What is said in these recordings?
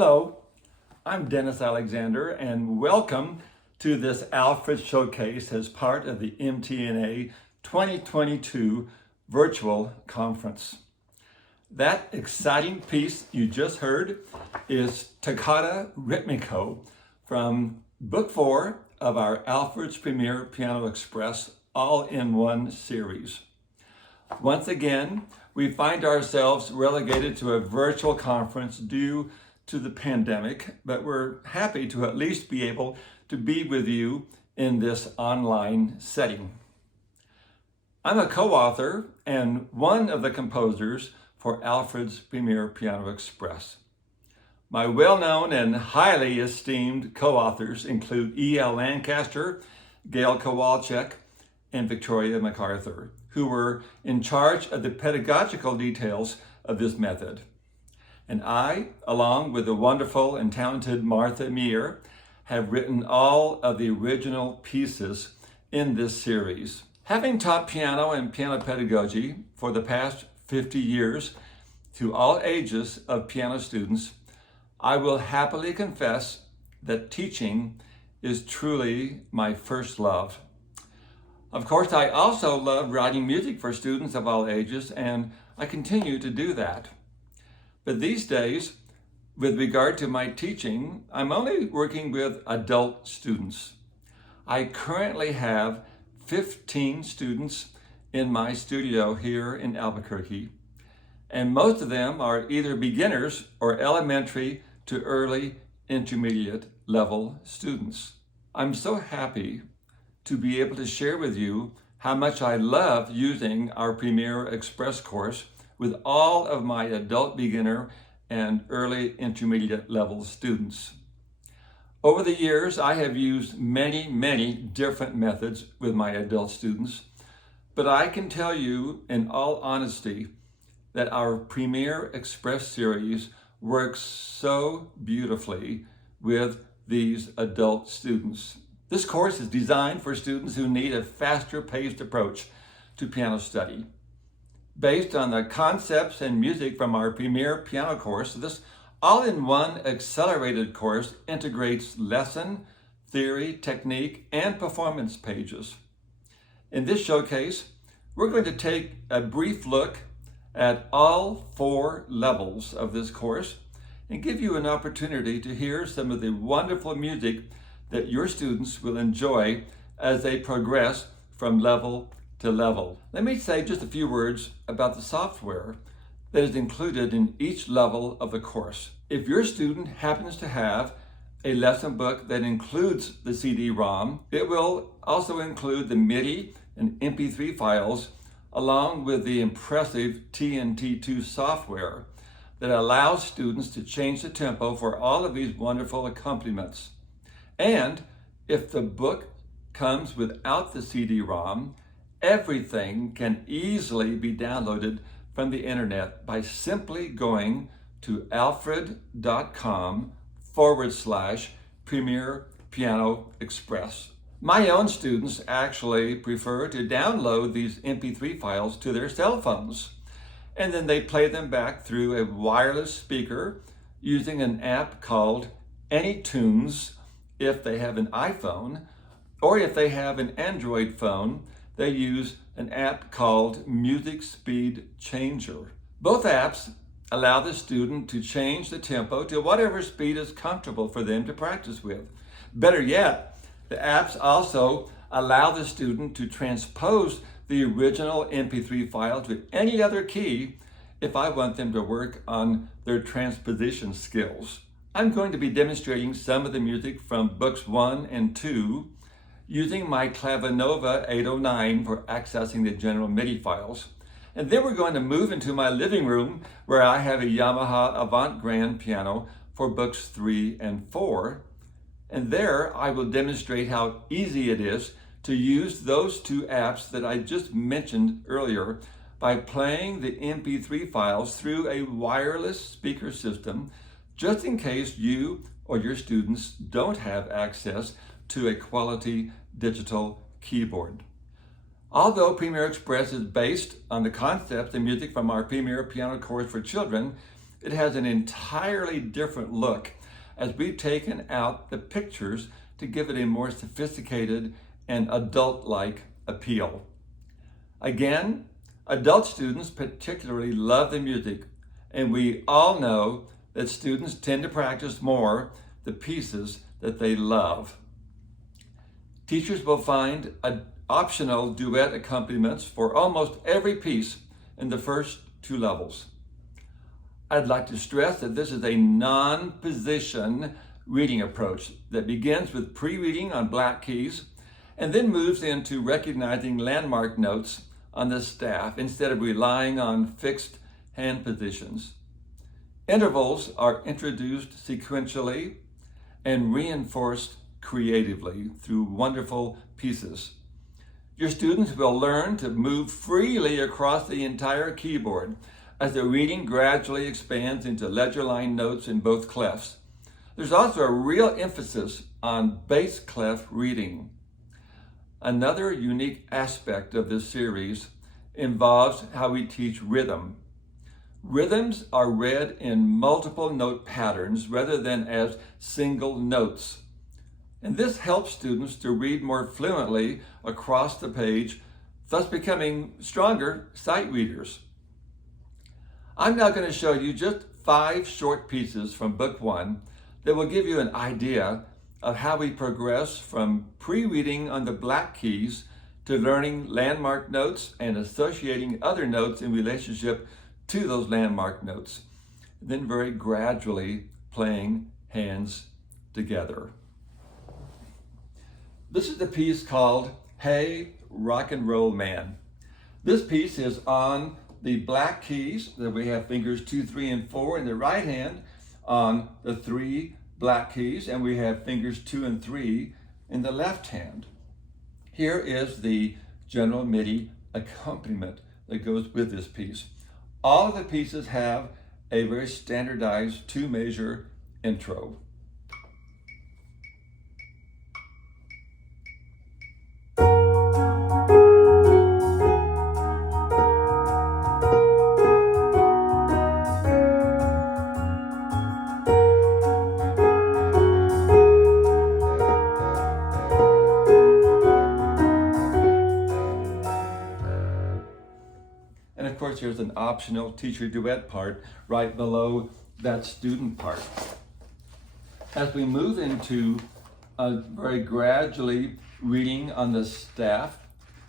Hello, I'm Dennis Alexander, and welcome to this Alfred Showcase as part of the MTNA 2022 virtual conference. That exciting piece you just heard is Toccata Ritmico from Book 4 of our Alfred's Premier Piano Express all-in-one series. Once again, we find ourselves relegated to a virtual conference due to the pandemic, but we're happy to at least be able to be with you in this online setting. I'm a co-author and one of the composers for Alfred's Premier Piano Express. My well-known and highly esteemed co-authors include E.L. Lancaster, Gail Kowalczyk, and Victoria MacArthur, who were in charge of the pedagogical details of this method. And I, along with the wonderful and talented Martha Meir, have written all of the original pieces in this series. Having taught piano and piano pedagogy for the past 50 years to all ages of piano students, I will happily confess that teaching is truly my first love. Of course, I also love writing music for students of all ages, and I continue to do that. But these days, with regard to my teaching, I'm only working with adult students. I currently have 15 students in my studio here in Albuquerque, and most of them are either beginners or elementary to early intermediate level students. I'm so happy to be able to share with you how much I love using our Premier Express course with all of my adult beginner and early intermediate level students. Over the years, I have used many different methods with my adult students, but I can tell you in all honesty that our Premier Express series works so beautifully with these adult students. This course is designed for students who need a faster paced approach to piano study. Based on the concepts and music from our Premier Piano course, this all-in-one accelerated course integrates lesson, theory, technique, and performance pages. In this showcase, we're going to take a brief look at all 4 levels of this course and give you an opportunity to hear some of the wonderful music that your students will enjoy as they progress from level to level. Let me say just a few words about the software that is included in each level of the course. If your student happens to have a lesson book that includes the CD-ROM, it will also include the MIDI and MP3 files along with the impressive TNT2 software that allows students to change the tempo for all of these wonderful accompaniments. And if the book comes without the CD-ROM, everything can easily be downloaded from the internet by simply going to alfred.com/Premier Piano Express. My own students actually prefer to download these MP3 files to their cell phones, and then they play them back through a wireless speaker using an app called AnyTunes if they have an iPhone, or if they have an Android phone, they use an app called Music Speed Changer. Both apps allow the student to change the tempo to whatever speed is comfortable for them to practice with. Better yet, the apps also allow the student to transpose the original MP3 file to any other key if I want them to work on their transposition skills. I'm going to be demonstrating some of the music from books 1 and 2 using my Clavinova 809 for accessing the general MIDI files. And then we're going to move into my living room where I have a Yamaha Avant Grand piano for books 3 and 4. And there I will demonstrate how easy it is to use those 2 apps that I just mentioned earlier by playing the MP3 files through a wireless speaker system, just in case you or your students don't have access to a quality digital keyboard. Although Premier Express is based on the concepts and music from our Premier Piano course for children, it has an entirely different look as we've taken out the pictures to give it a more sophisticated and adult-like appeal. Again, adult students particularly love the music, and we all know that students tend to practice more the pieces that they love. Teachers will find optional duet accompaniments for almost every piece in the first 2 levels. I'd like to stress that this is a non-position reading approach that begins with pre-reading on black keys and then moves into recognizing landmark notes on the staff instead of relying on fixed hand positions. Intervals are introduced sequentially and reinforced creatively through wonderful pieces. Your students will learn to move freely across the entire keyboard as the reading gradually expands into ledger line notes in both clefs. There's also a real emphasis on bass clef reading. Another unique aspect of this series involves how we teach rhythm. Rhythms are read in multiple note patterns rather than as single notes. And this helps students to read more fluently across the page, thus becoming stronger sight readers. I'm now going to show you just 5 short pieces from Book 1 that will give you an idea of how we progress from pre-reading on the black keys to learning landmark notes and associating other notes in relationship to those landmark notes, then very gradually playing hands together. This is the piece called Hey Rock and Roll Man. This piece is on the black keys that we have fingers 2, 3, and 4 in the right hand on the 3 black keys, and we have fingers 2 and 3 in the left hand. Here is the general MIDI accompaniment that goes with this piece. All of the pieces have a very standardized 2-measure intro. And of course, there's an optional teacher duet part right below that student part. As we move into very gradually reading on the staff,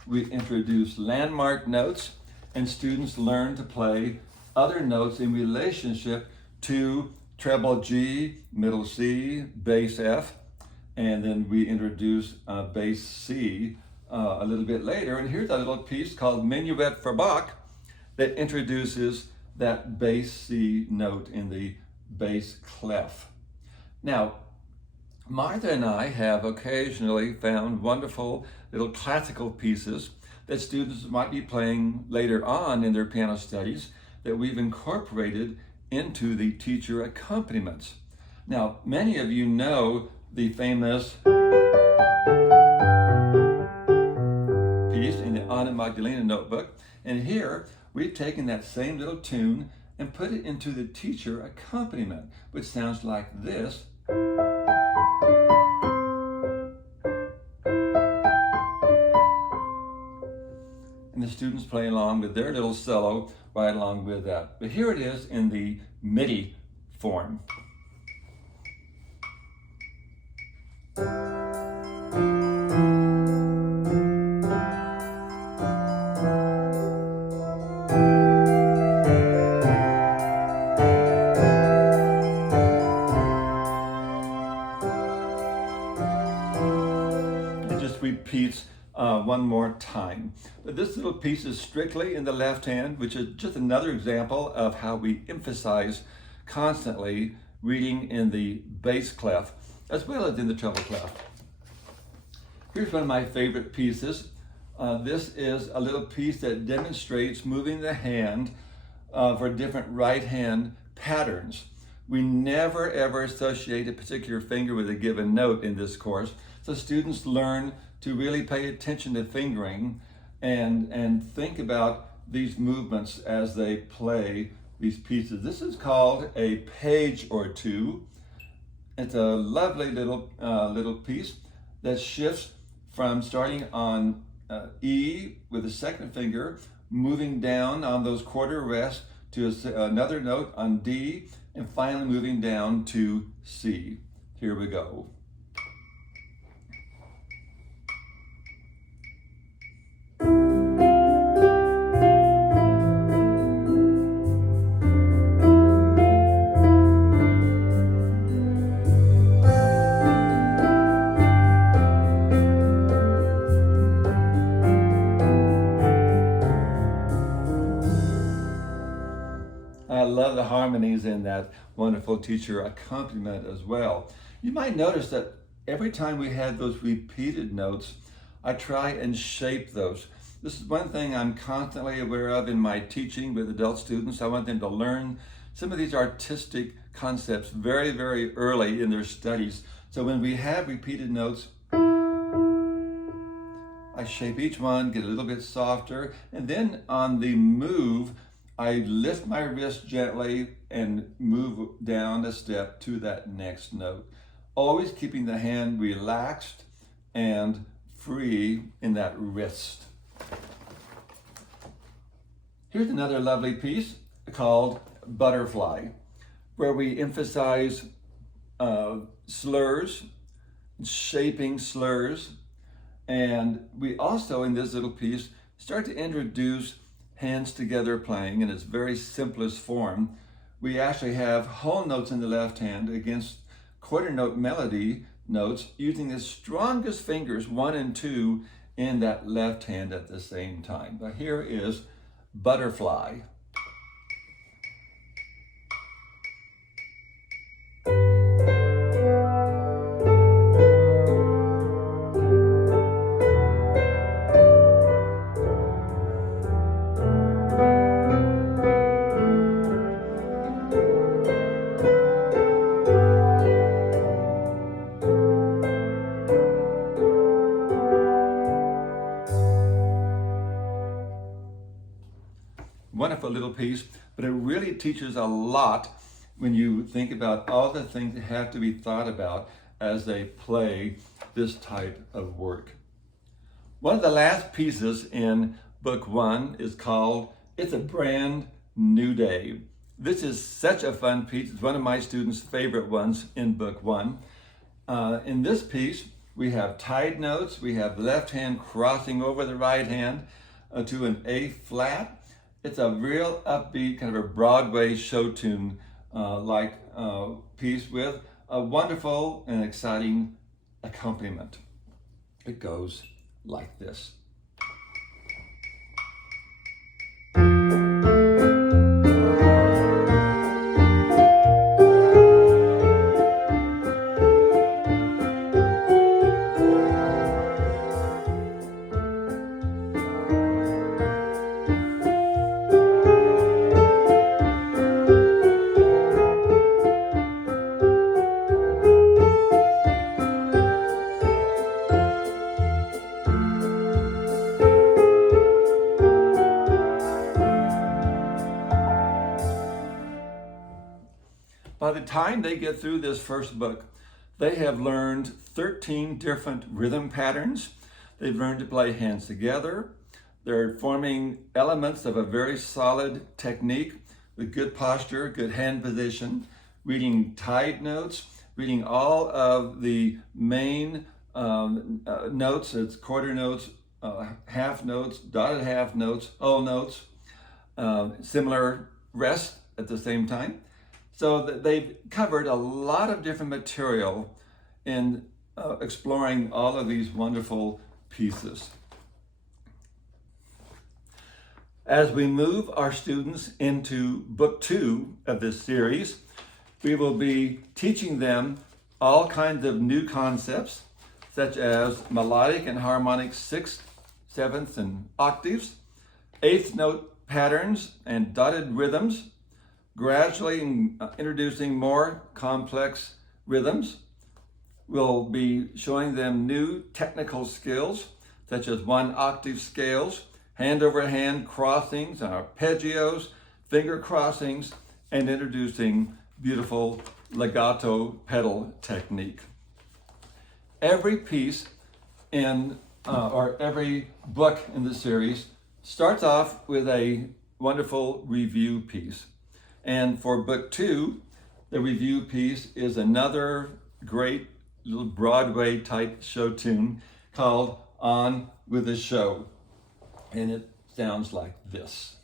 we introduce landmark notes, and students learn to play other notes in relationship to treble G, middle C, bass F, and then we introduce bass C a little bit later. And here's a little piece called Minuet for Bach that introduces that bass C note in the bass clef. Now, Martha and I have occasionally found wonderful little classical pieces that students might be playing later on in their piano studies that we've incorporated into the teacher accompaniments. Now, many of you know the famous piece in the Anna Magdalena notebook, and here we've taken that same little tune and put it into the teacher accompaniment, which sounds like this. And the students play along with their little cello right along with that. But here it is in the MIDI form. Repeats one more time. But this little piece is strictly in the left hand, which is just another example of how we emphasize constantly reading in the bass clef as well as in the treble clef. Here's one of my favorite pieces. This is a little piece that demonstrates moving the hand for different right hand patterns. We never ever associate a particular finger with a given note in this course, so students learn to really pay attention to fingering and think about these movements as they play these pieces. This is called a page or two. It's a lovely little piece that shifts from starting on E with the second finger, moving down on those quarter rests to another note on D, and finally moving down to C. Here we go. I love the harmonies in that wonderful teacher accompaniment as well. You might notice that every time we had those repeated notes, I try and shape those. This is one thing I'm constantly aware of in my teaching with adult students. I want them to learn some of these artistic concepts very, very early in their studies. So when we have repeated notes, I shape each one, get a little bit softer, and then on the move, I lift my wrist gently and move down a step to that next note. Always keeping the hand relaxed and free in that wrist. Here's another lovely piece called Butterfly, where we emphasize slurs, shaping slurs, and we also in this little piece start to introduce hands together playing in its very simplest form. We actually have whole notes in the left hand against quarter note melody notes using the strongest fingers, 1 and 2, in that left hand at the same time. But here is Butterfly. Wonderful little piece, but it really teaches a lot when you think about all the things that have to be thought about as they play this type of work. One of the last pieces in book 1 is called It's a Brand New Day. This is such a fun piece. It's one of my students' favorite ones in book 1. In this piece, we have tied notes. We have left hand crossing over the right hand to an A flat. It's a real upbeat, kind of a Broadway show tune like piece with a wonderful and exciting accompaniment. It goes like this. By the time they get through this first book, they have learned 13 different rhythm patterns. They've learned to play hands together. They're forming elements of a very solid technique with good posture, good hand position, reading tied notes, reading all of the main notes, it's quarter notes, half notes, dotted half notes, whole notes, similar rest at the same time. So that they've covered a lot of different material in exploring all of these wonderful pieces. As we move our students into book 2 of this series, we will be teaching them all kinds of new concepts, such as melodic and harmonic 6th, 7th, and octaves, 8th note patterns and dotted rhythms, gradually introducing more complex rhythms. We'll be showing them new technical skills, such as 1 octave scales, hand over hand crossings, arpeggios, finger crossings, and introducing beautiful legato pedal technique. Every piece or every book in the series starts off with a wonderful review piece. And for book 2, the review piece is another great little Broadway type show tune called On With the Show. And it sounds like this.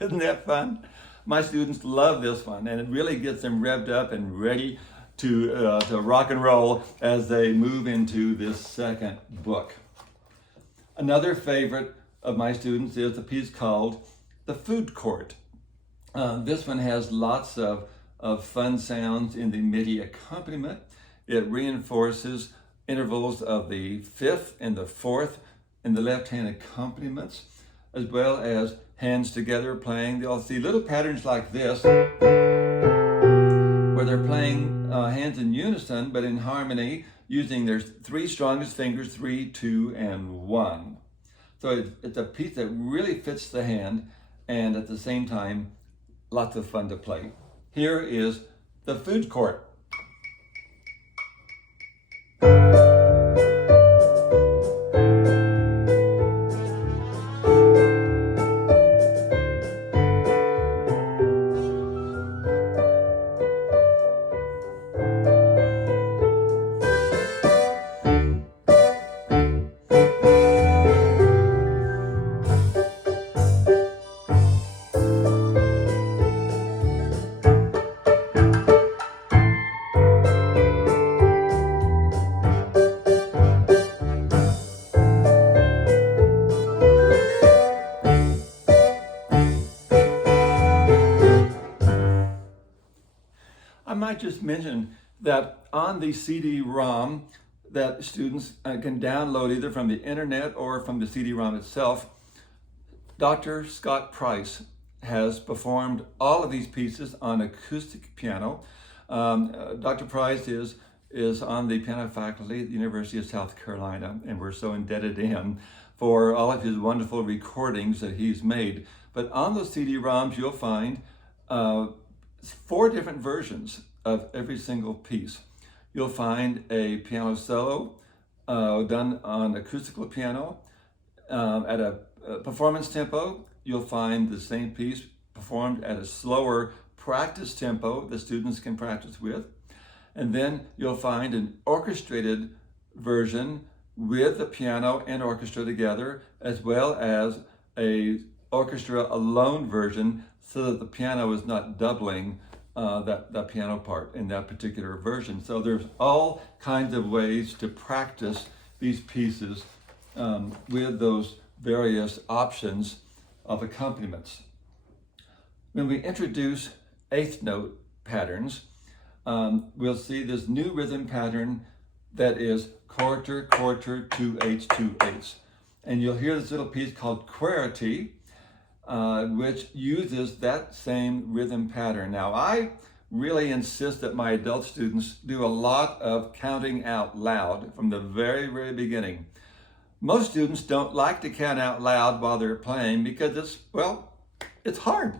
Isn't that fun? My students love this one, and it really gets them revved up and ready to rock and roll as they move into this second book. Another favorite of my students is a piece called The Food Court. This one has lots of fun sounds in the MIDI accompaniment. It reinforces intervals of the fifth and the fourth in the left-hand accompaniments, as well as hands together playing. You'll see little patterns like this, where they're playing hands in unison, but in harmony, using their 3 strongest fingers, 3, 2, and 1. So it's a piece that really fits the hand, and at the same time, lots of fun to play. Here is The Food Court. I might just mention that on the CD-ROM that students can download either from the internet or from the CD-ROM itself, Dr. Scott Price has performed all of these pieces on acoustic piano. Dr. Price is on the piano faculty at the University of South Carolina, and we're so indebted to him for all of his wonderful recordings that he's made. But on those CD-ROMs, you'll find 4 different versions of every single piece. You'll find a piano solo done on acoustical piano at a performance tempo. You'll find the same piece performed at a slower practice tempo that students can practice with. And then you'll find an orchestrated version with the piano and orchestra together, as well as a orchestra alone version, so that the piano is not doubling that piano part in that particular version. So there's all kinds of ways to practice these pieces with those various options of accompaniments. When we introduce eighth note patterns, we'll see this new rhythm pattern that is quarter, quarter, 2/8, 2/8. And you'll hear this little piece called Querity, which uses that same rhythm pattern. Now, I really insist that my adult students do a lot of counting out loud from the very, very beginning. Most students don't like to count out loud while they're playing because it's hard.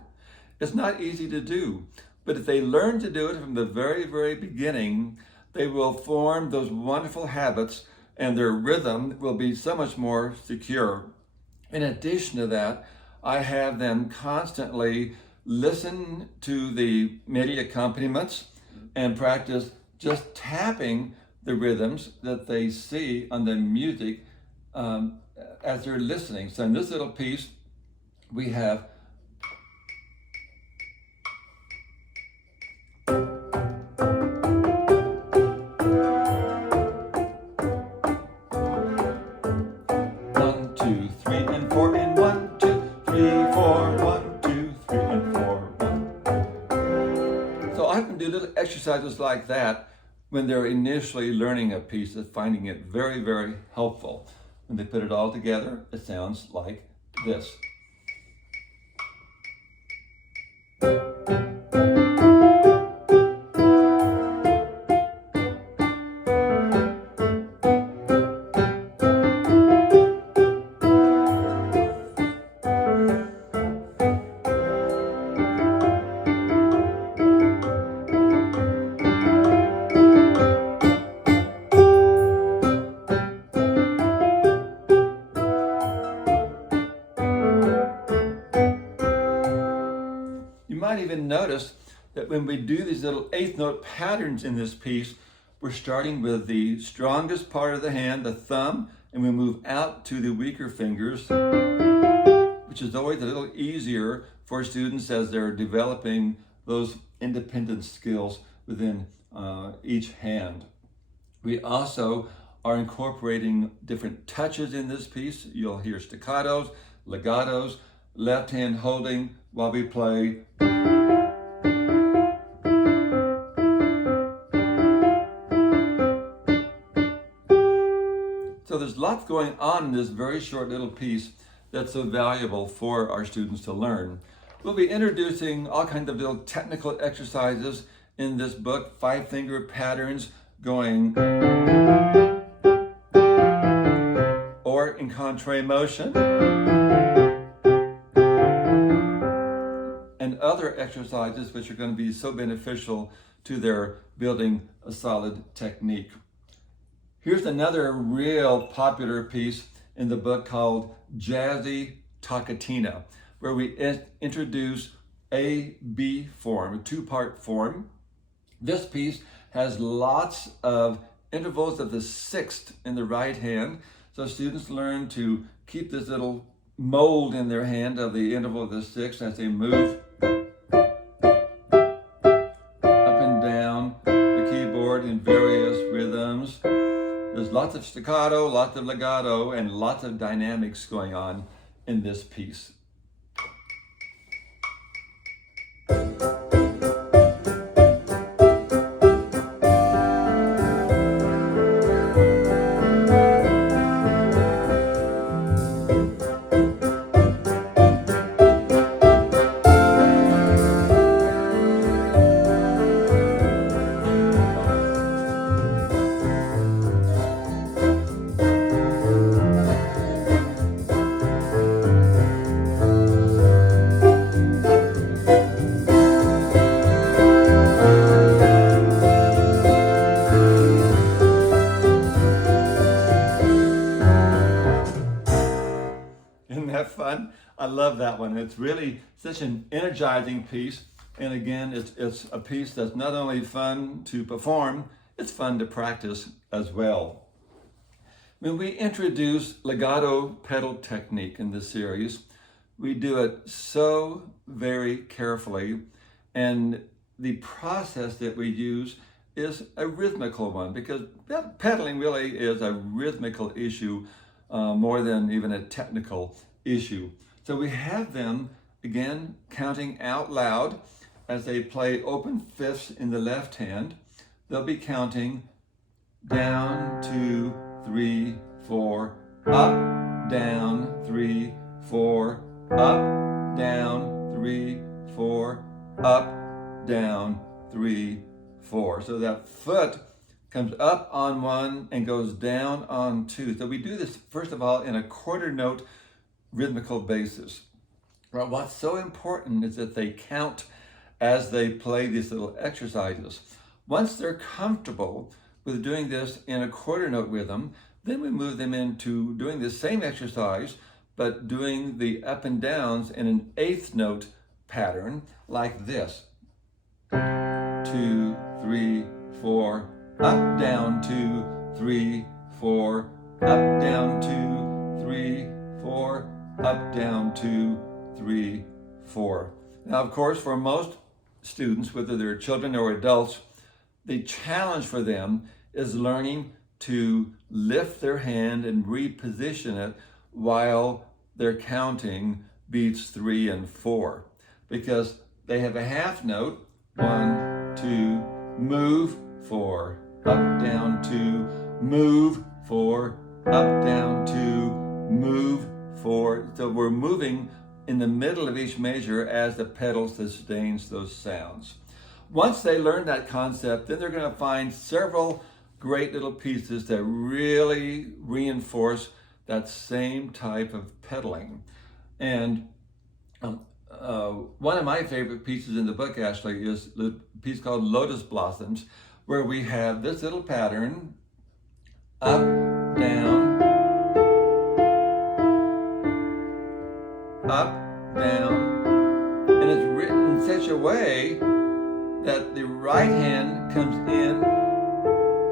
It's not easy to do. But if they learn to do it from the very, very beginning, they will form those wonderful habits and their rhythm will be so much more secure. In addition to that, I have them constantly listen to the MIDI accompaniments and practice just tapping the rhythms that they see on the music as they're listening. So in this little piece, we have exercises like that, when they're initially learning a piece, is finding it very, very helpful. When they put it all together, it sounds like this. You might even notice that when we do these little eighth note patterns in this piece, we're starting with the strongest part of the hand, the thumb, and we move out to the weaker fingers, which is always a little easier for students as they're developing those independent skills within each hand. We also are incorporating different touches in this piece. You'll hear staccatos, legatos, left hand holding while we play. So there's lots going on in this very short little piece that's so valuable for our students to learn. We'll be introducing all kinds of little technical exercises in this book, 5-finger patterns going or in contrary motion, and other exercises which are going to be so beneficial to their building a solid technique. Here's another real popular piece in the book called Jazzy Takatina, where we introduce A-B form, a two-part form. This piece has lots of intervals of the sixth in the right hand, so students learn to keep this little mold in their hand of the interval of the sixth as they move up and down the keyboard in various rhythms. There's lots of staccato, lots of legato, and lots of dynamics going on in this piece. Fun. I love that one. It's really such an energizing piece. And again, it's a piece that's not only fun to perform, it's fun to practice as well. When we introduce legato pedal technique in this series, we do it so very carefully. And the process that we use is a rhythmical one, because pedaling really is a rhythmical issue more than even a technical issue. So we have them, again, counting out loud as they play open fifths in the left hand. They'll be counting down, 2, 3, 4, up, down, 3, 4, up, down, 3, 4, up, down, 3, 4. So that foot comes up on one and goes down on two. So we do this, first of all, in a quarter note rhythmical basis. Well, what's so important is that they count as they play these little exercises. Once they're comfortable with doing this in a quarter note rhythm, then we move them into doing the same exercise, but doing the up and downs in an eighth note pattern like this. 2, 3, 4, up, down, 2, 3, 4, up, down, 2, 3, 4, up, down, 2, 3, 4. Now, of course, for most students, whether they're children or adults, the challenge for them is learning to lift their hand and reposition it while they're counting beats 3 and 4, because they have a half note, 1, 2, move, 4, up, down, 2, move, 4, up, down, 2, move, 4. So we're moving in the middle of each measure as the pedal sustains those sounds. Once they learn that concept, then they're going to find several great little pieces that really reinforce that same type of pedaling. And one of my favorite pieces in the book actually is the piece called Lotus Blossoms, where we have this little pattern, up, down, up, down, and it's written in such a way that the right hand comes in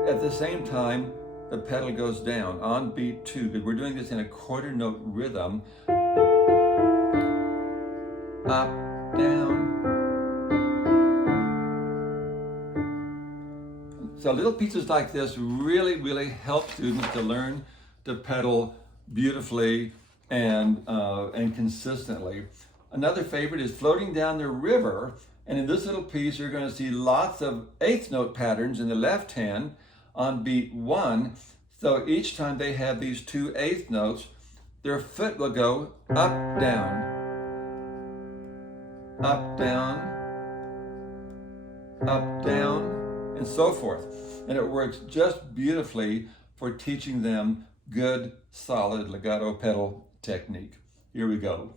at the same time the pedal goes down on beat 2, because we're doing this in a quarter note rhythm. Up, down. So little pieces like this really help students to learn to pedal beautifully and consistently. Another favorite is Floating Down the River. And in this little piece, you're going to see lots of eighth note patterns in the left hand on beat 1. So each time they have these 2 eighth notes, their foot will go up, down, up, down, up, down, and so forth. And it works just beautifully for teaching them good, solid legato pedal technique. Here we go.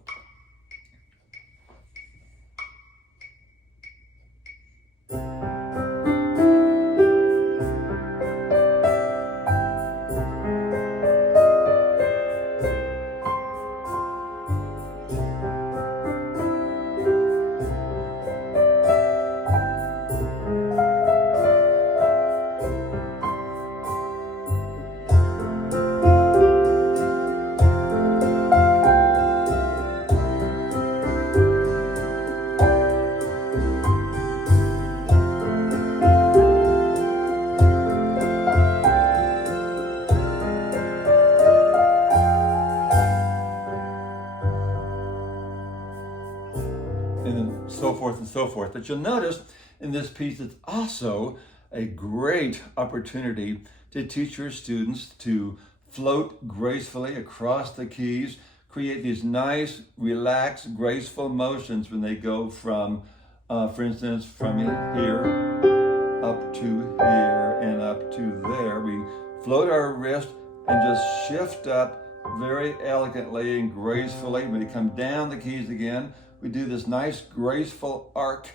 And so forth. But you'll notice in this piece, it's also a great opportunity to teach your students to float gracefully across the keys, create these nice, relaxed, graceful motions when they go from, for instance, from here up to here and up to there. We float our wrist and just shift up very elegantly and gracefully. When we come down the keys again, we do this nice graceful arc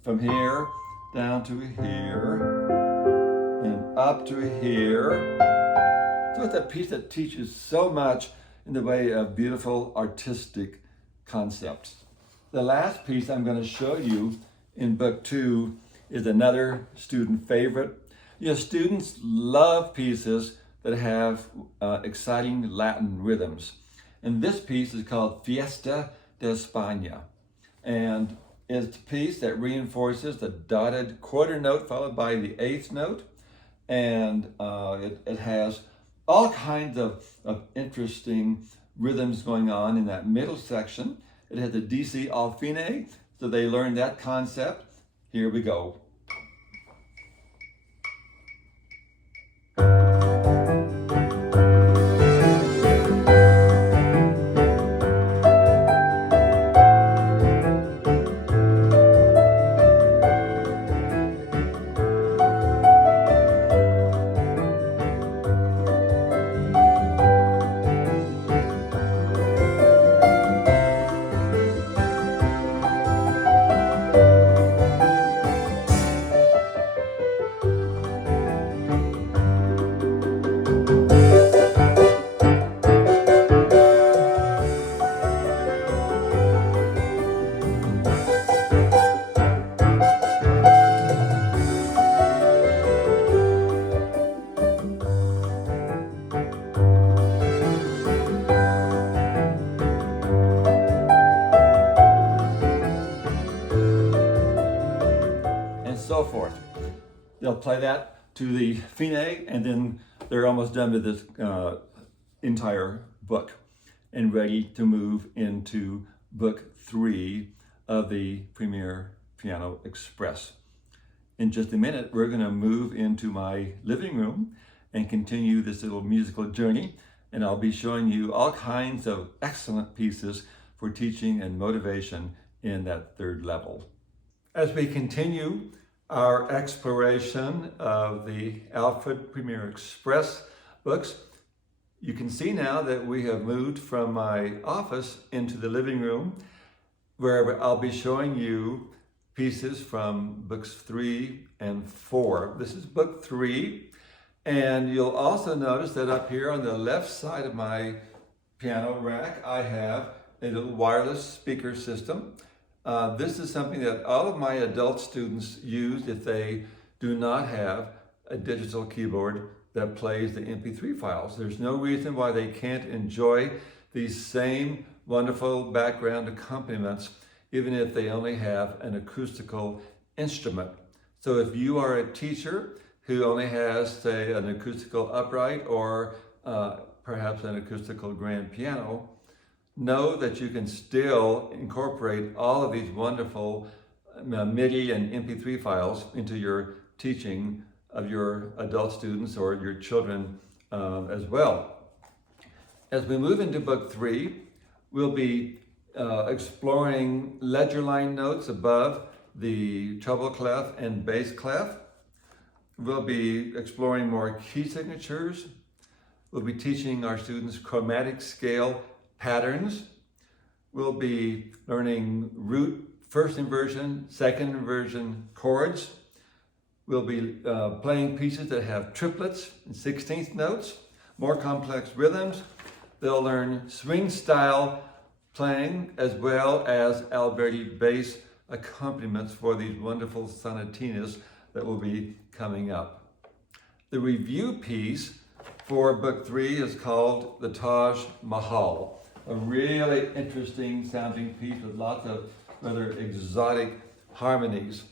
from here down to here and up to here. So it's a piece that teaches so much in the way of beautiful artistic concepts. The last piece I'm going to show you in book 2 is another student favorite. You know, students love pieces that have exciting Latin rhythms. And this piece is called Fiesta De Espana, and it's a piece that reinforces the dotted quarter note followed by the eighth note, and it has all kinds of interesting rhythms going on in that middle section. It has a DC al fine, so they learned that concept. Here we go. So forth. They'll play that to the fine, and then they're almost done with this entire book and ready to move into book 3 of the Premier Piano Express. In just a minute, we're going to move into my living room and continue this little musical journey. And I'll be showing you all kinds of excellent pieces for teaching and motivation in that third level. As we continue our exploration of the Alfred Premier Express books, you can see now that we have moved from my office into the living room, where I'll be showing you pieces from books 3 and 4. This is book 3, and you'll also notice that up here on the left side of my piano rack, I have a little wireless speaker system. This is something that all of my adult students use if they do not have a digital keyboard that plays the MP3 files. There's no reason why they can't enjoy these same wonderful background accompaniments, even if they only have an acoustical instrument. So if you are a teacher who only has, say, an acoustical upright or perhaps an acoustical grand piano, know that you can still incorporate all of these wonderful MIDI and MP3 files into your teaching of your adult students or your children as well. As we move into book 3, we'll be exploring ledger line notes above the treble clef and bass clef. We'll be exploring more key signatures. We'll be teaching our students chromatic scale patterns. We'll be learning root first inversion, second inversion chords. We'll be playing pieces that have triplets and 16th notes, more complex rhythms. They'll learn swing style playing as well as Alberti bass accompaniments for these wonderful sonatinas that will be coming up. The review piece for book 3 is called the Taj Mahal. A really interesting sounding piece with lots of rather exotic harmonies.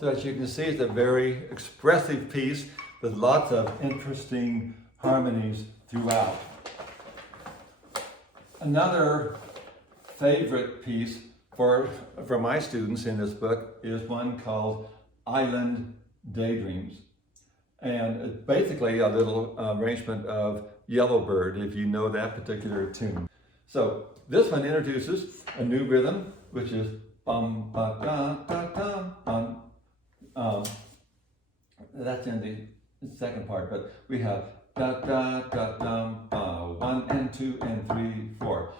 So as you can see, it's a very expressive piece with lots of interesting harmonies throughout. Another favorite piece for my students in this book is one called Island Daydreams. And it's basically a little arrangement of Yellowbird, if you know that particular tune. So this one introduces a new rhythm, which is bum ba da da da bum. That's in the second part, but we have da da da dum ba, 1 and 2 and 3, 4.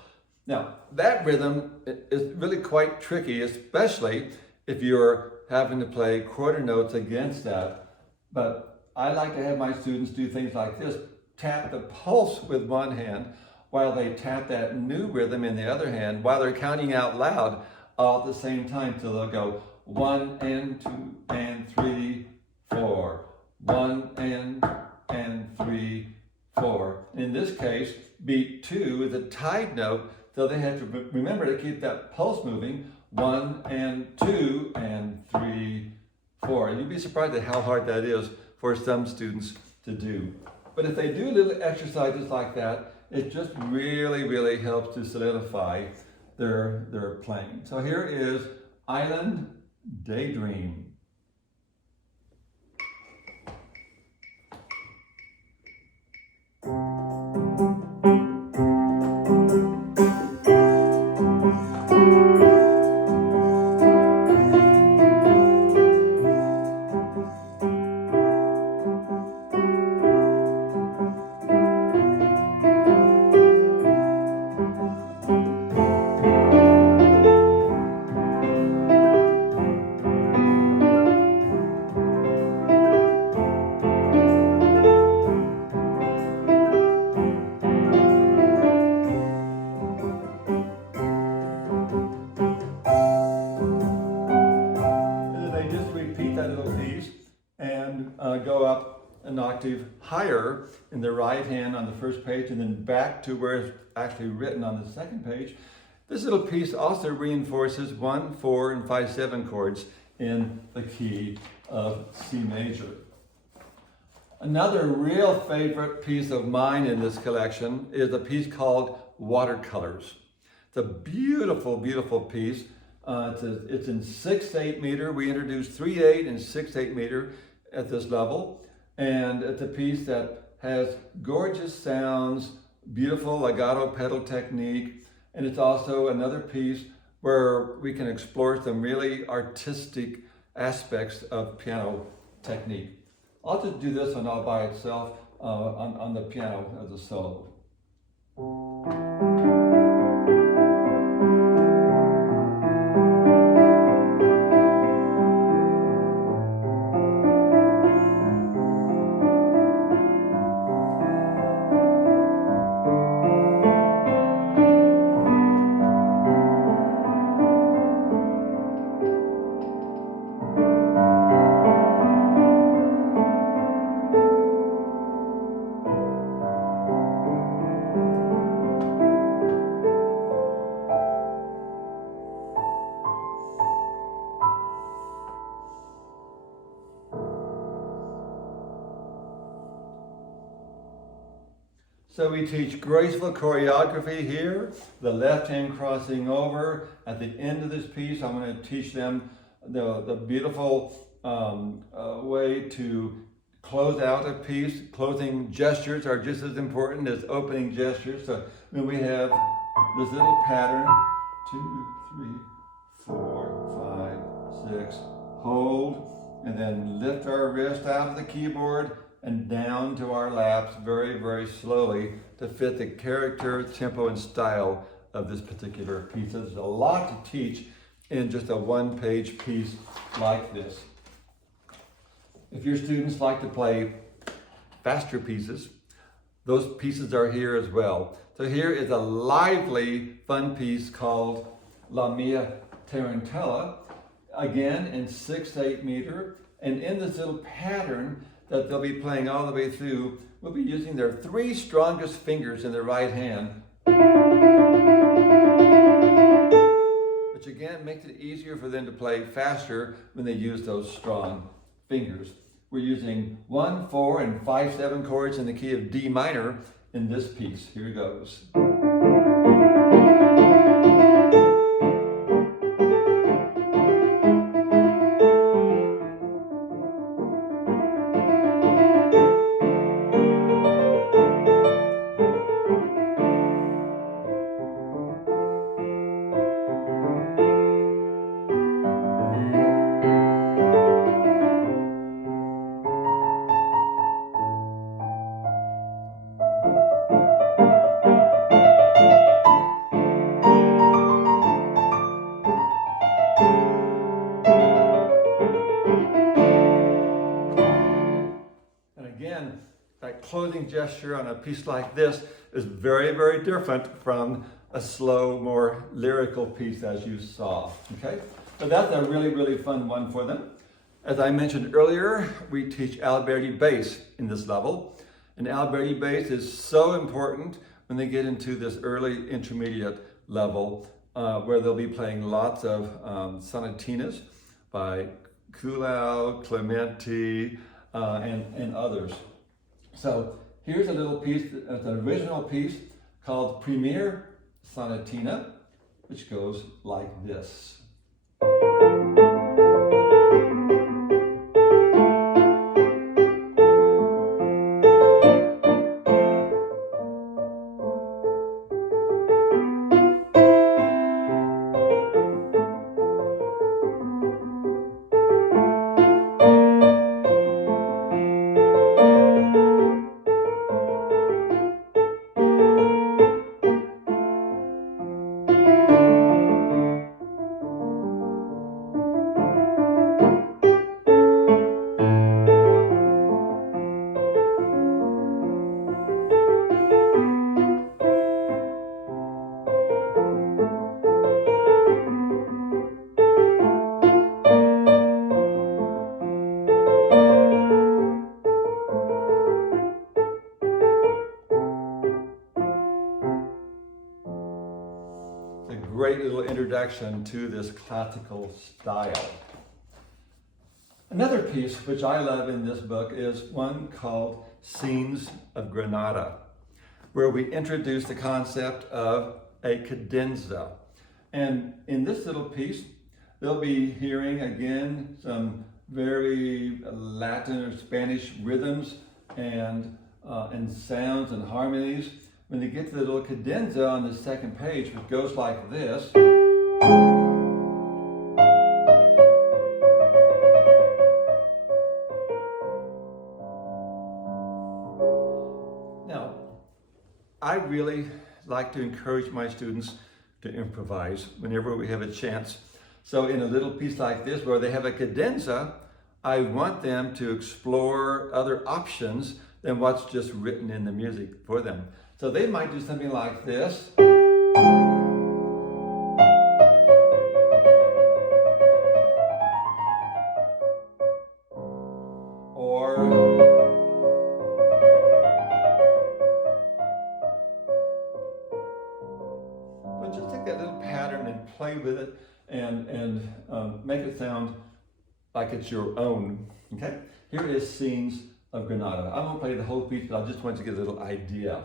Now that rhythm is really quite tricky, especially if you're having to play quarter notes against that. But I like to have my students do things like this: tap the pulse with one hand while they tap that new rhythm in the other hand, while they're counting out loud all at the same time. So they'll go 1 and 2 and 3, 4. 1 and 3, 4. In this case, beat 2 is a tied note, so they have to remember to keep that pulse moving. 1 and 2 and 3, 4. And you'd be surprised at how hard that is for some students to do. But if they do little exercises like that, it just really, really helps to solidify their playing. So here is Island Daydream. Go up an octave higher in the right hand on the first page and then back to where it's actually written on the second page. This little piece also reinforces 1, 4, and 5, 7 chords in the key of C major. Another real favorite piece of mine in this collection is a piece called Watercolors. It's a beautiful, beautiful piece. It's in 6/8 meter. We introduced 3/8 and 6/8 meter at this level, and it's a piece that has gorgeous sounds, beautiful legato pedal technique, and it's also another piece where we can explore some really artistic aspects of piano technique. I'll just do this one all by itself on the piano as a solo. So we teach graceful choreography here, the left hand crossing over. At the end of this piece, I'm going to teach them the beautiful way to close out a piece. Closing gestures are just as important as opening gestures. So when we have this little pattern, 2, 3, 4, 5, 6, hold, and then lift our wrist out of the keyboard and down to our laps very, very slowly to fit the character, tempo, and style of this particular piece. There's a lot to teach in just a one-page piece like this. If your students like to play faster pieces, those pieces are here as well. So here is a lively, fun piece called La Mia Tarantella, again in 6/8 meter, and in this little pattern that they'll be playing all the way through, we'll be using their 3 strongest fingers in the right hand, which again makes it easier for them to play faster when they use those strong fingers. We're using 1, 4, and 5, 7 chords in the key of D minor in this piece. Here it goes. That closing gesture on a piece like this is very, very different from a slow, more lyrical piece as you saw, okay? So that's a really, really fun one for them. As I mentioned earlier, we teach Alberti bass in this level. And Alberti bass is so important when they get into this early intermediate level where they'll be playing lots of Sanitinas by Kuhlau, Clementi, and others. So here's a little piece, an original piece called Premier Sanitina, which goes like this. great little introduction to this classical style. Another piece which I love in this book is one called Scenes of Granada, where we introduce the concept of a cadenza. And in this little piece, they'll be hearing again some very Latin or Spanish rhythms and sounds and harmonies. When they get to the little cadenza on the second page, which goes like this. Now, I really like to encourage my students to improvise whenever we have a chance. So in a little piece like this where they have a cadenza, I want them to explore other options than what's just written in the music for them. So they might do something like this. But just take that little pattern and play with it and make it sound like it's your own. Okay? Here is Scenes of Granada. I won't play the whole piece, but I just want to get a little idea.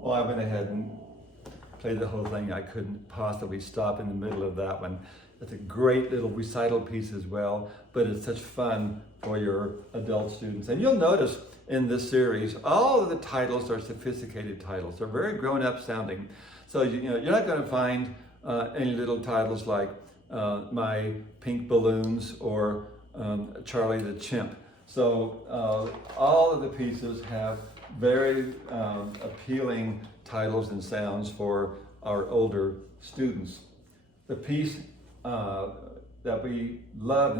Well, I went ahead and played the whole thing. I couldn't possibly stop in the middle of that one. It's a great little recital piece as well, but it's such fun for your adult students. And you'll notice in this series, all of the titles are sophisticated titles. They're very grown-up sounding. So you're not going to find any little titles like My Pink Balloons or Charlie the Chimp. So all of the pieces have very appealing titles and sounds for our older students. The piece that we love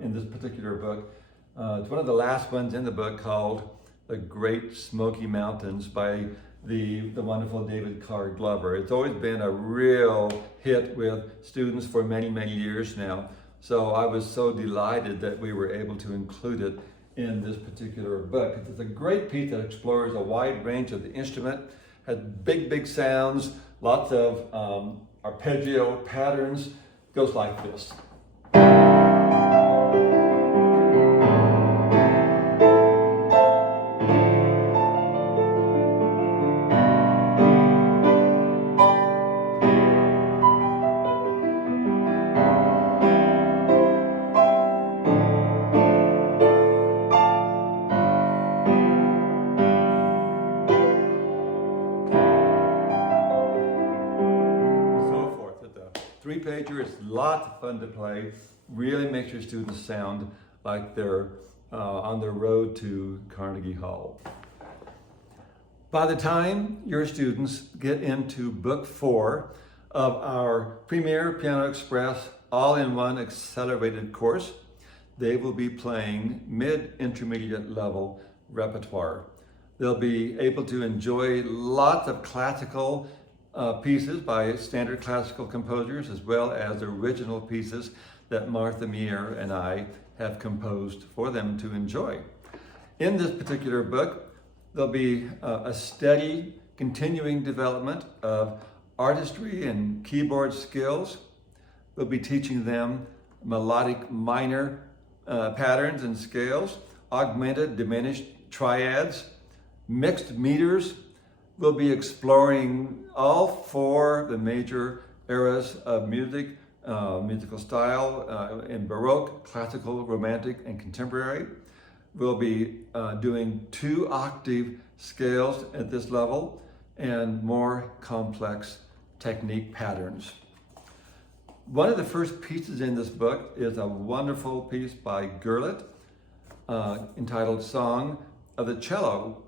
in this particular book, it's one of the last ones in the book, called The Great Smoky Mountains by the wonderful David Carr Glover. It's always been a real hit with students for many, many years now. So I was so delighted that we were able to include it in this particular book. It's a great piece that explores a wide range of the instrument, has big, big sounds, lots of arpeggio patterns. Goes like this. Three-pager is lots of fun to play. Really makes your students sound like they're on their road to Carnegie Hall. By the time your students get into book 4 of our Premier Piano Express all-in-one accelerated course, they will be playing mid-intermediate level repertoire. They'll be able to enjoy lots of classical pieces by standard classical composers, as well as original pieces that Martha Meir and I have composed for them to enjoy. In this particular book, there'll be a steady, continuing development of artistry and keyboard skills. We'll be teaching them melodic minor patterns and scales, augmented, diminished triads, mixed meters. We'll be exploring all four of the major eras of music, musical style in Baroque, classical, romantic, and contemporary. We'll be doing 2-octave scales at this level and more complex technique patterns. One of the first pieces in this book is a wonderful piece by Gurlitt entitled Song of the Cello.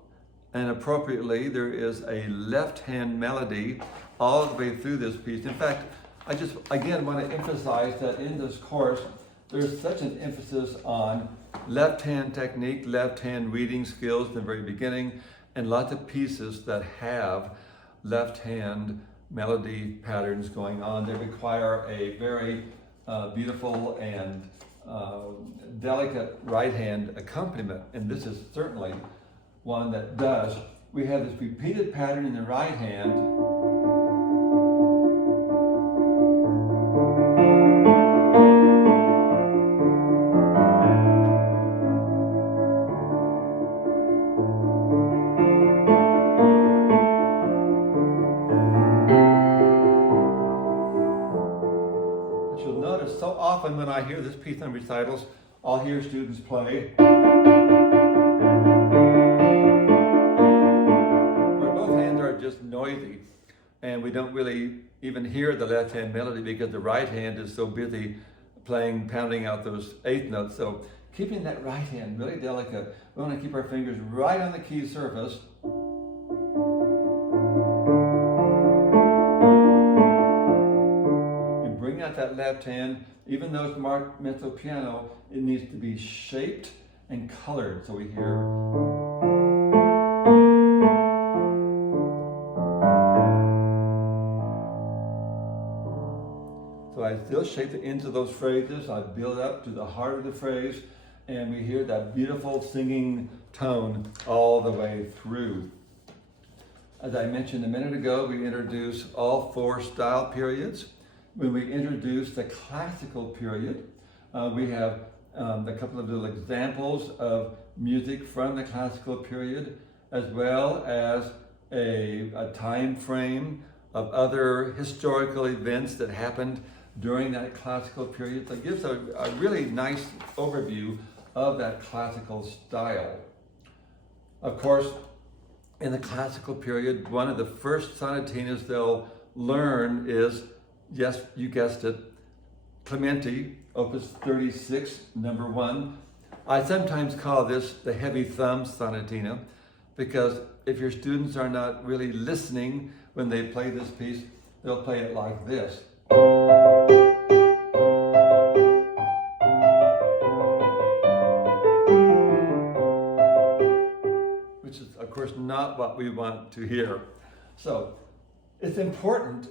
And appropriately, there is a left-hand melody all the way through this piece. In fact, I just, again, want to emphasize that in this course, there's such an emphasis on left-hand technique, left-hand reading skills in the very beginning, and lots of pieces that have left-hand melody patterns going on. They require a very beautiful and delicate right-hand accompaniment, and this is certainly one that does. We have this repeated pattern in the right hand. But you'll notice so often when I hear this piece on recitals, I'll hear students play just noisy, and we don't really even hear the left hand melody because the right hand is so busy pounding out those eighth notes. So keeping that right hand really delicate, we want to keep our fingers right on the key surface. And bring out that left hand. Even though it's marked mezzo piano, it needs to be shaped and colored, so we hear. So I still shape it into those phrases. I build up to the heart of the phrase, and we hear that beautiful singing tone all the way through. As I mentioned a minute ago, we introduce all four style periods. When we introduce the classical period, we have a couple of little examples of music from the classical period, as well as a time frame of other historical events that happened during that classical period. So it gives a really nice overview of that classical style. Of course, in the classical period, one of the first sonatinas they'll learn is, yes, you guessed it, Clementi, Opus 36, number 1. I sometimes call this the heavy thumb sonatina, because if your students are not really listening when they play this piece, they'll play it like this. Which is, of course, not what we want to hear. So it's important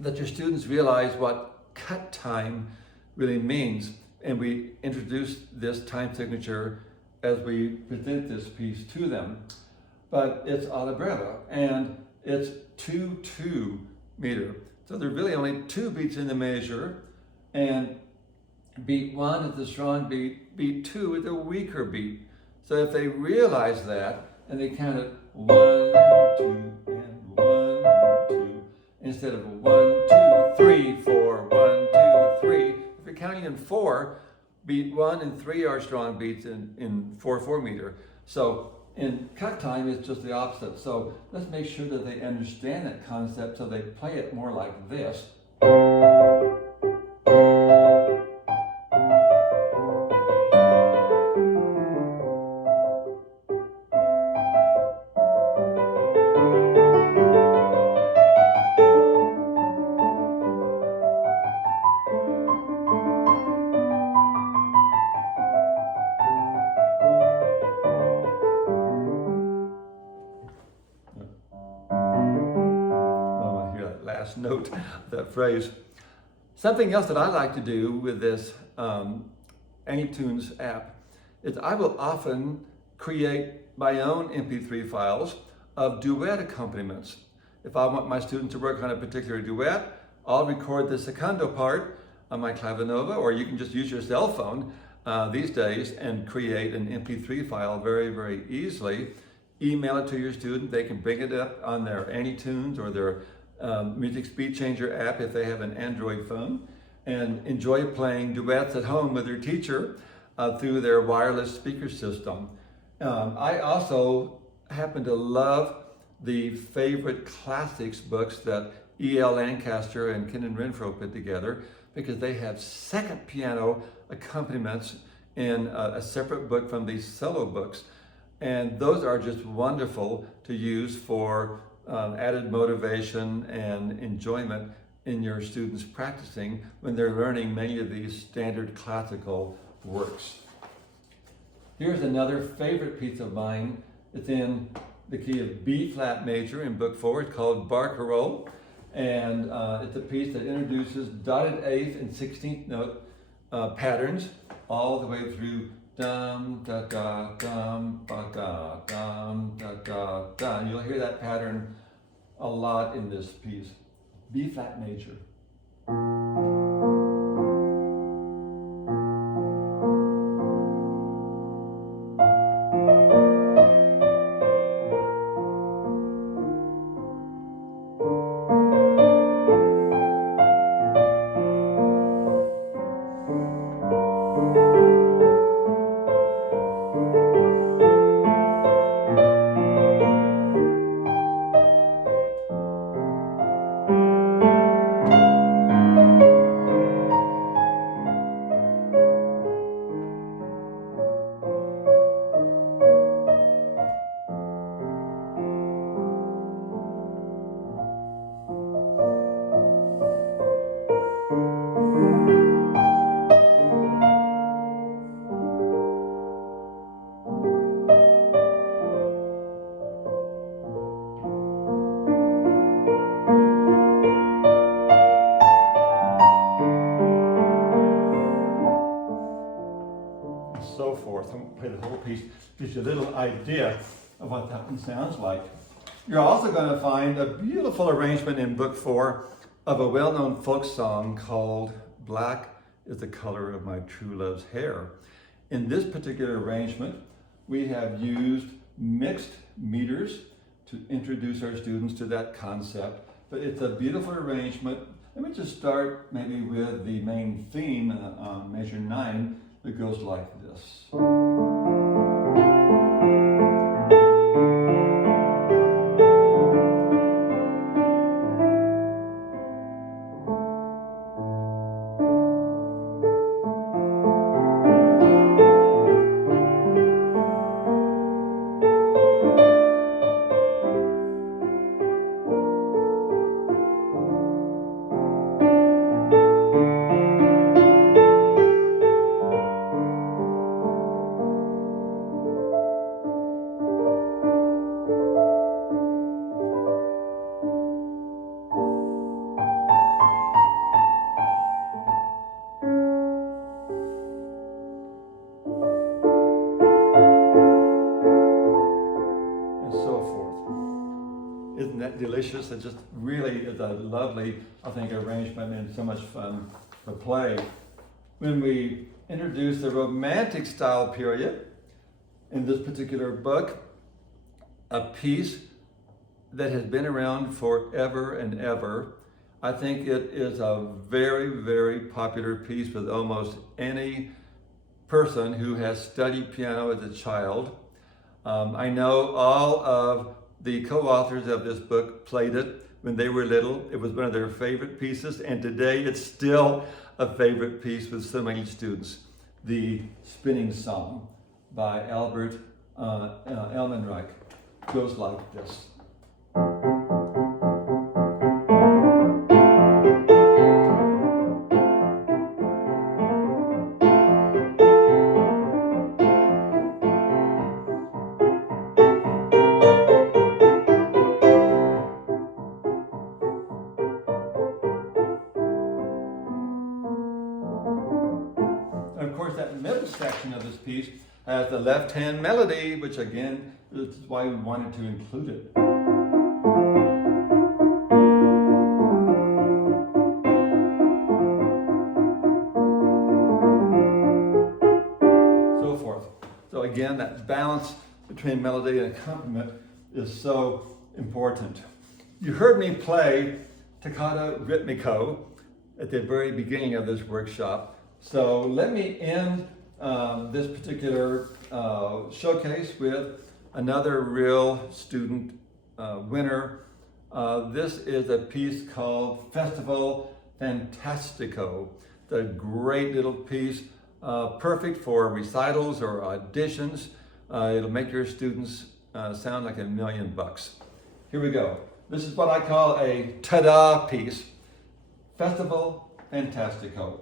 that your students realize what cut time really means, and we introduce this time signature as we present this piece to them. But it's alla breve, and it's 2/2 meter. So there are really only 2 beats in the measure, and beat 1 is the strong beat, beat 2 is a weaker beat. So if they realize that, and they count it 1, 2, and 1, 2, instead of 1, 2, 3, 4, 1, 2, 3. If you're counting in 4, beat 1 and 3 are strong beats in 4/4 meter. So in cut time, it's just the opposite. So let's make sure that they understand that concept so they play it more like this. note that phrase. Something else that I like to do with this AnyTunes app is I will often create my own MP3 files of duet accompaniments. If I want my students to work on a particular duet, I'll record the secondo part on my clavinova, or you can just use your cell phone these days and create an MP3 file very, very easily. Email it to your student. They can bring it up on their AnyTunes or their Music Speed Changer app if they have an Android phone, and enjoy playing duets at home with their teacher through their wireless speaker system. I also happen to love the favorite classics books that E.L. Lancaster and Kenan Renfro put together, because they have second piano accompaniments in a separate book from these Cello books. And those are just wonderful to use for added motivation and enjoyment in your students practicing when they're learning many of these standard classical works. Here's another favorite piece of mine. It's in the key of B flat major in book 4. It's called Barcarole, and it's a piece that introduces dotted 8th and 16th note patterns all the way through dum da da dum ba da dum da da da. And you'll hear that pattern a lot in this piece. B flat major. So forth. I'm going to play the whole piece, gives you a little idea of what that one sounds like. You're also going to find a beautiful arrangement in book 4 of a well-known folk song called Black is the Color of My True Love's Hair. In this particular arrangement, we have used mixed meters to introduce our students to that concept, but it's a beautiful arrangement. Let me just start maybe with the main theme on measure 9 that goes like this. Isn't that delicious? It just really is a lovely, I think, arrangement and so much fun to play. When we introduce the Romantic style period in this particular book, a piece that has been around forever and ever, I think it is a very, very popular piece with almost any person who has studied piano as a child. I know all of the co-authors of this book played it when they were little. It was one of their favorite pieces, and today it's still a favorite piece with so many students. The Spinning Song by Albert Elmendreich goes like this. that middle section of this piece has the left-hand melody, which again, this is why we wanted to include it. So forth. So again, that balance between melody and accompaniment is so important. You heard me play Toccata Ritmico at the very beginning of this workshop. So let me end this particular showcase with another real student winner. This is a piece called Festival Fantastico. It's a great little piece, perfect for recitals or auditions. It'll make your students sound like $1 million. Here we go. This is what I call a ta-da piece, Festival Fantastico.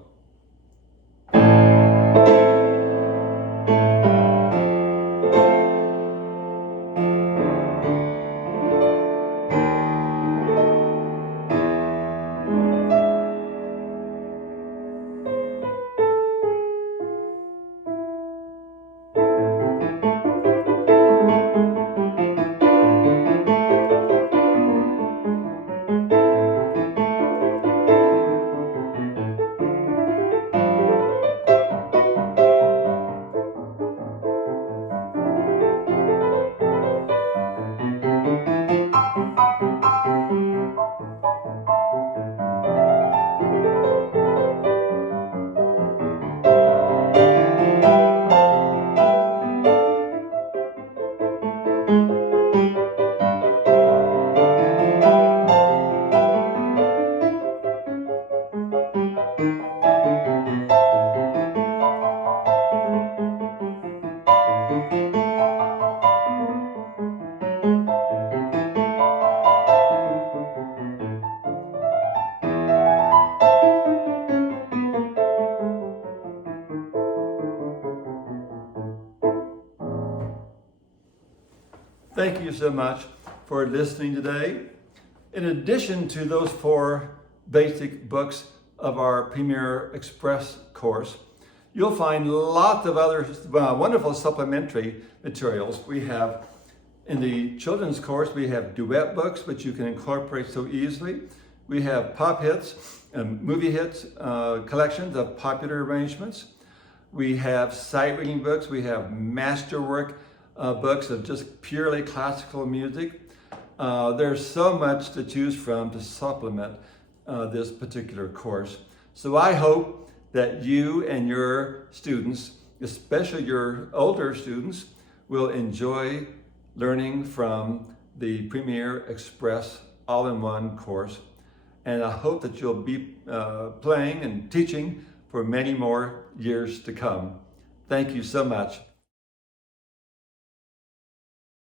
Thank you so much for listening today. In addition to those 4 basic books of our Premier Express course, you'll find lots of other wonderful supplementary materials. We have, in the children's course, we have duet books, which you can incorporate so easily. We have pop hits and movie hits, collections of popular arrangements. We have sight reading books. We have masterwork books of just purely classical music. There's so much to choose from to supplement this particular course. So I hope that you and your students, especially your older students, will enjoy learning from the Premier Express all-in-one course. And I hope that you'll be playing and teaching for many more years to come. Thank you so much.